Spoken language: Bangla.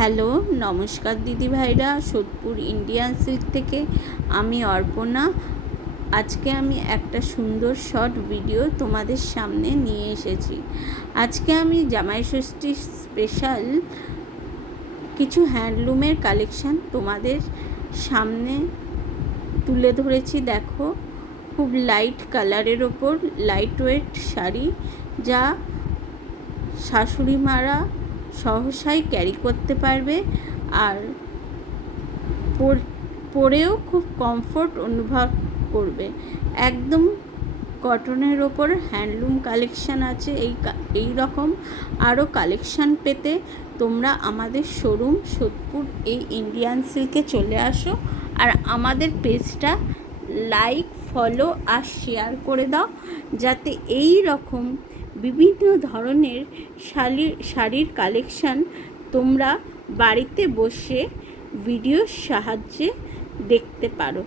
হ্যালো, নমস্কার দিদি ভাইরা। সোদপুর ইন্ডিয়ান সিল্ক থেকে আমি অর্পণা। আজকে আমি একটা সুন্দর শর্ট ভিডিও তোমাদের সামনে নিয়ে এসেছি। আজকে আমি জামাই ষষ্ঠী স্পেশাল কিছু হ্যান্ডলুমের কালেকশান তোমাদের সামনে তুলে ধরেছি। দেখো, খুব লাইট কালারের ওপর লাইট ওয়েট শাড়ি, যা শাশুড়ি মারা সহসাই ক্যারি করতে পারবে আর পরেও খুব কমফোর্ট অনুভব করবে। একদম কটনের ওপর হ্যান্ডলুম কালেকশান আছে। এই রকম আরও কালেকশান পেতে তোমরা আমাদের শোরুম সোদপুর এই ইন্ডিয়ান সিল্কে চলে আসো আর আমাদের পেজটা লাইক, ফলো আর শেয়ার করে দাও, যাতে এই রকম বিভিন্ন ধরনের শাড়ির কালেকশান তোমরা বাড়িতে বসে ভিডিওর সাহায্যে দেখতে পারো।